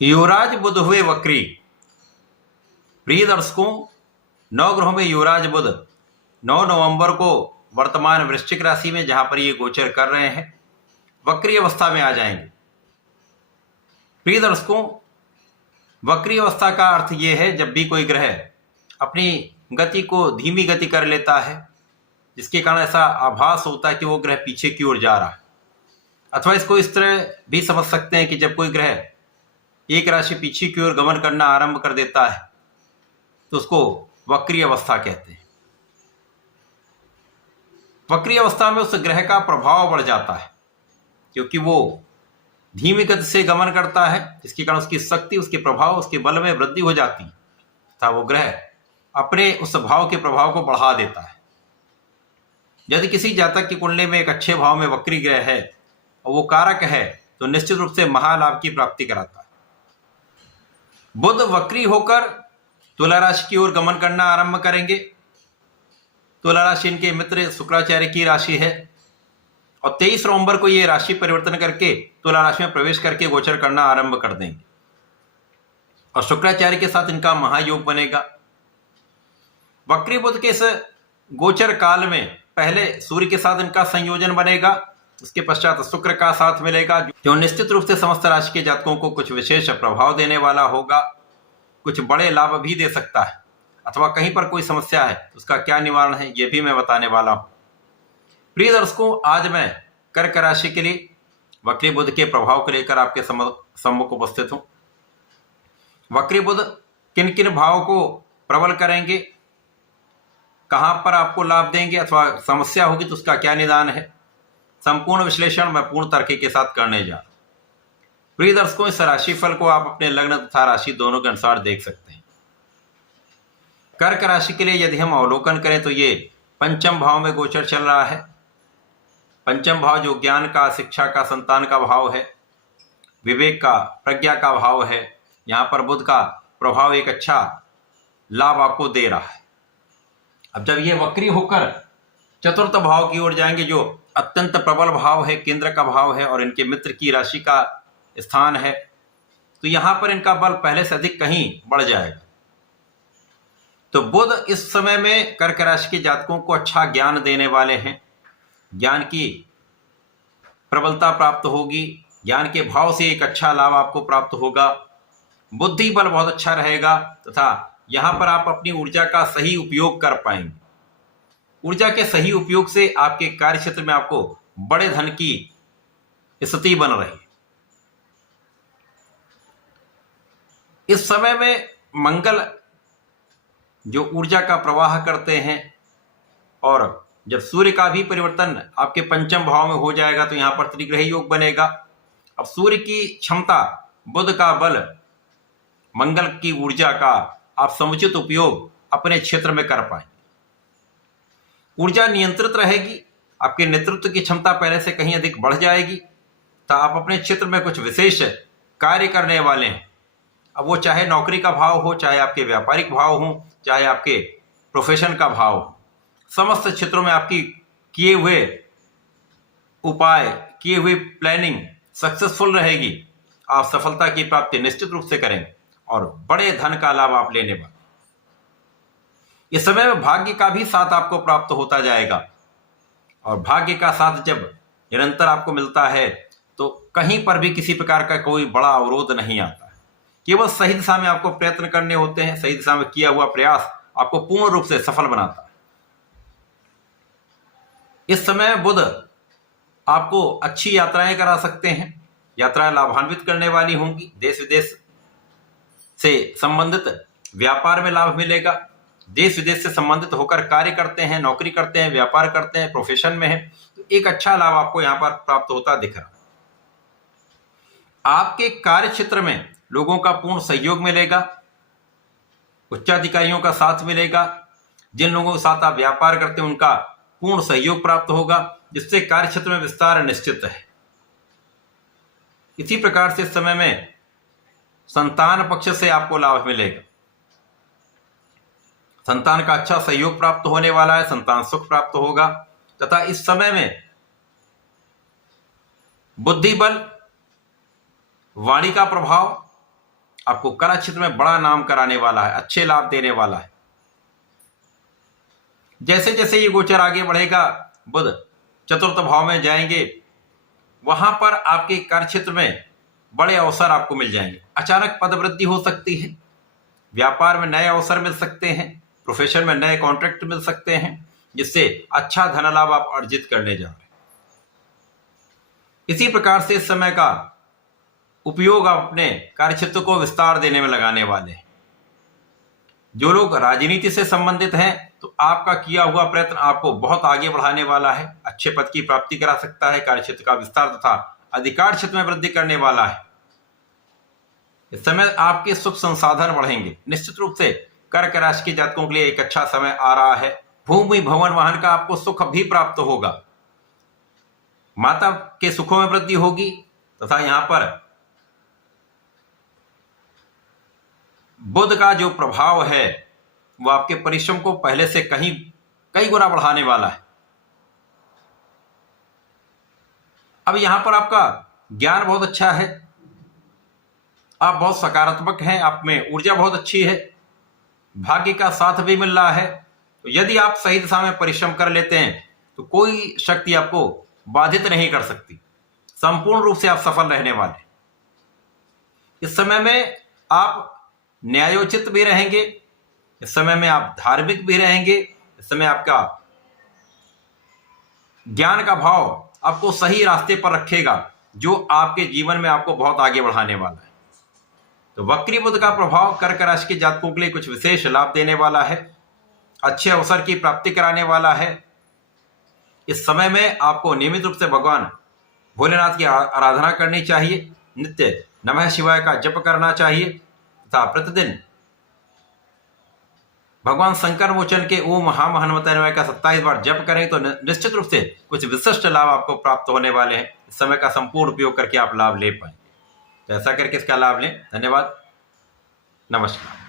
युवराज बुध हुए वक्री। प्रिय दर्शकों, नवग्रहों में युवराज बुध 9 नवंबर को वर्तमान वृश्चिक राशि में जहां पर ये गोचर कर रहे हैं, वक्री अवस्था में आ जाएंगे। प्रिय दर्शकों, वक्री अवस्था का अर्थ ये है जब भी कोई ग्रह अपनी गति को धीमी गति कर लेता है, जिसके कारण ऐसा आभास होता है कि वो ग्रह पीछे की ओर जा रहा है। अथवा इसको इस तरह भी समझ सकते हैं कि जब कोई ग्रह एक राशि पीछे की ओर गमन करना आरंभ कर देता है तो उसको वक्री अवस्था कहते हैं। वक्री अवस्था में उस ग्रह का प्रभाव बढ़ जाता है, क्योंकि वो धीमी गति से गमन करता है, जिसके कारण उसकी शक्ति, उसके प्रभाव, उसके बल में वृद्धि हो जाती है तथा वो ग्रह अपने उस भाव के प्रभाव को बढ़ा देता है। यदि किसी जातक की कुंडली में एक अच्छे भाव में वक्री ग्रह है और वो कारक है तो निश्चित रूप से महालाभ की प्राप्ति कराता है। बुध वक्री होकर तुला राशि की ओर गमन करना आरंभ करेंगे। तुला राशि इनके मित्र शुक्राचार्य की राशि है और 23 नवंबर को ये राशि परिवर्तन करके तुला राशि में प्रवेश करके गोचर करना आरंभ कर देंगे और शुक्राचार्य के साथ इनका महायोग बनेगा। वक्री बुध के इस गोचर काल में पहले सूर्य के साथ इनका संयोजन बनेगा, उसके पश्चात शुक्र का साथ मिलेगा, जो निश्चित रूप से समस्त राशि के जातकों को कुछ विशेष प्रभाव देने वाला होगा, कुछ बड़े लाभ भी दे सकता है। अथवा कहीं पर कोई समस्या है तो उसका क्या निवारण है ये भी मैं बताने वाला हूं। प्रिय दर्शकों, आज मैं कर्क राशि के लिए वक्री बुध के प्रभाव को लेकर आपके सम्मुख उपस्थित हूं। वक्री बुध किन किन भाव को प्रबल करेंगे, कहां पर आपको लाभ देंगे, अथवा समस्या होगी तो उसका क्या निदान है, संपूर्ण विश्लेषण मैं पूर्ण तर्क के साथ करने जा रहा हूं। प्रिय दर्शकों, इस राशिफल को आप अपने लग्न तथा राशि दोनों के अनुसार देख सकते हैं। कर्क राशि के लिए यदि हम अवलोकन करें तो ये पंचम भाव में गोचर चल रहा है। पंचम भाव जो ज्ञान का, शिक्षा का, संतान का भाव है, विवेक का, प्रज्ञा का भाव है, यहां पर बुध का प्रभाव एक अच्छा लाभ आपको दे रहा है। अब जब ये वक्री होकर चतुर्थ भाव की ओर जाएंगे, जो अत्यंत प्रबल भाव है, केंद्र का भाव है और इनके मित्र की राशि का स्थान है, तो यहां पर इनका बल पहले से अधिक कहीं बढ़ जाएगा। तो बुध इस समय में कर्क राशि के जातकों को अच्छा ज्ञान देने वाले हैं। ज्ञान की प्रबलता प्राप्त होगी, ज्ञान के भाव से एक अच्छा लाभ आपको प्राप्त होगा, बुद्धि बल बहुत अच्छा रहेगा तथा यहां पर आप अपनी ऊर्जा का सही उपयोग कर पाएंगे। ऊर्जा के सही उपयोग से आपके कार्य क्षेत्र में आपको बड़े धन की स्थिति बन रही है। इस समय में मंगल जो ऊर्जा का प्रवाह करते हैं, और जब सूर्य का भी परिवर्तन आपके पंचम भाव में हो जाएगा तो यहां पर त्रिग्रह योग बनेगा। अब सूर्य की क्षमता, बुध का बल, मंगल की ऊर्जा का आप समुचित उपयोग अपने क्षेत्र में कर पाएंगे। ऊर्जा नियंत्रित रहेगी, आपके नेतृत्व की क्षमता पहले से कहीं अधिक बढ़ जाएगी, तो आप अपने क्षेत्र में कुछ विशेष कार्य करने वाले हैं। अब वो चाहे नौकरी का भाव हो, चाहे आपके व्यापारिक भाव हो, चाहे आपके प्रोफेशन का भाव हो, समस्त क्षेत्रों में आपकी किए हुए उपाय, किए हुए प्लानिंग सक्सेसफुल रहेगी। आप सफलता की प्राप्ति निश्चित रूप से करेंगे और बड़े धन का लाभ आप लेने वाले। इस समय में भाग्य का भी साथ आपको प्राप्त होता जाएगा, और भाग्य का साथ जब निरंतर आपको मिलता है तो कहीं पर भी किसी प्रकार का कोई बड़ा अवरोध नहीं आता। केवल सही दिशा में आपको प्रयत्न करने होते हैं। सही दिशा में किया हुआ प्रयास आपको पूर्ण रूप से सफल बनाता है। इस समय बुध आपको अच्छी यात्राएं करा सकते हैं, यात्राएं लाभान्वित करने वाली होंगी। देश विदेश से संबंधित व्यापार में लाभ मिलेगा। देश विदेश से संबंधित होकर कार्य करते हैं, नौकरी करते हैं, व्यापार करते हैं, प्रोफेशन में है, तो एक अच्छा लाभ आपको यहां पर प्राप्त होता दिख रहा है। आपके कार्य क्षेत्र में लोगों का पूर्ण सहयोग मिलेगा, उच्चाधिकारियों का साथ मिलेगा। जिन लोगों के साथ आप व्यापार करते हैं उनका पूर्ण सहयोग प्राप्त होगा, जिससे कार्य क्षेत्र में विस्तार निश्चित है। इसी प्रकार से इस समय में संतान पक्ष से आपको लाभ मिलेगा। संतान का अच्छा सहयोग प्राप्त होने वाला है, संतान सुख प्राप्त होगा तथा इस समय में बुद्धि बल, वाणी का प्रभाव, आपको कला क्षेत्र में बड़ा नाम कराने वाला है, अच्छे लाभ देने वाला है। जैसे जैसे ये गोचर आगे बढ़ेगा, बुध चतुर्थ भाव में जाएंगे, वहां पर आपके कार्य क्षेत्र में बड़े अवसर आपको मिल जाएंगे। अचानक पद वृद्धि हो सकती है, व्यापार में नए अवसर मिल सकते हैं, प्रोफेशन में नए कॉन्ट्रैक्ट मिल सकते हैं, जिससे अच्छा धन लाभ आप अर्जित करने जा रहे हैं। इसी प्रकार से इस समय का उपयोग आप अपने कार्य क्षेत्र को विस्तार देने में लगाने वाले हैं। जो लोग राजनीति से संबंधित हैं, तो आपका किया हुआ प्रयत्न आपको बहुत आगे बढ़ाने वाला है, अच्छे पद की प्राप्ति करा सकता है, कार्य क्षेत्र का विस्तार तथा अधिकार क्षेत्र में वृद्धि करने वाला है। इस समय आपके सुख संसाधन बढ़ेंगे। निश्चित रूप से कर्क राशि के जातकों के लिए एक अच्छा समय आ रहा है। भूमि भवन वाहन का आपको सुख भी प्राप्त होगा, माता के सुखों में वृद्धि होगी तथा यहां पर बुध का जो प्रभाव है वो आपके परिश्रम को पहले से कई गुना बढ़ाने वाला है। अब यहां पर आपका ज्ञान बहुत अच्छा है, आप बहुत सकारात्मक हैं, आप में ऊर्जा बहुत अच्छी है, भाग्य का साथ भी मिल रहा है। तो यदि आप सही दिशा में परिश्रम कर लेते हैं तो कोई शक्ति आपको बाधित नहीं कर सकती, संपूर्ण रूप से आप सफल रहने वाले। इस समय में आप न्यायोचित भी रहेंगे, इस समय में आप धार्मिक भी रहेंगे, इस समय आपका ज्ञान का भाव आपको सही रास्ते पर रखेगा, जो आपके जीवन में आपको बहुत आगे बढ़ाने वाला है। तो वक्री बुध का प्रभाव कर्क राशि के जातकों के लिए कुछ विशेष लाभ देने वाला है, अच्छे अवसर की प्राप्ति कराने वाला है। इस समय में आपको नियमित रूप से भगवान भोलेनाथ की आराधना करनी चाहिए, नित्य नमः शिवाय का जप करना चाहिए तथा प्रतिदिन भगवान शंकर मोचन के ओम महामहन्मताय का 27 बार जप करें तो निश्चित रूप से कुछ विशिष्ट लाभ आपको प्राप्त होने वाले हैं। इस समय का संपूर्ण उपयोग करके आप लाभ ले पाएंगे। तो ऐसा करके इसका लाभ लें। धन्यवाद, नमस्कार।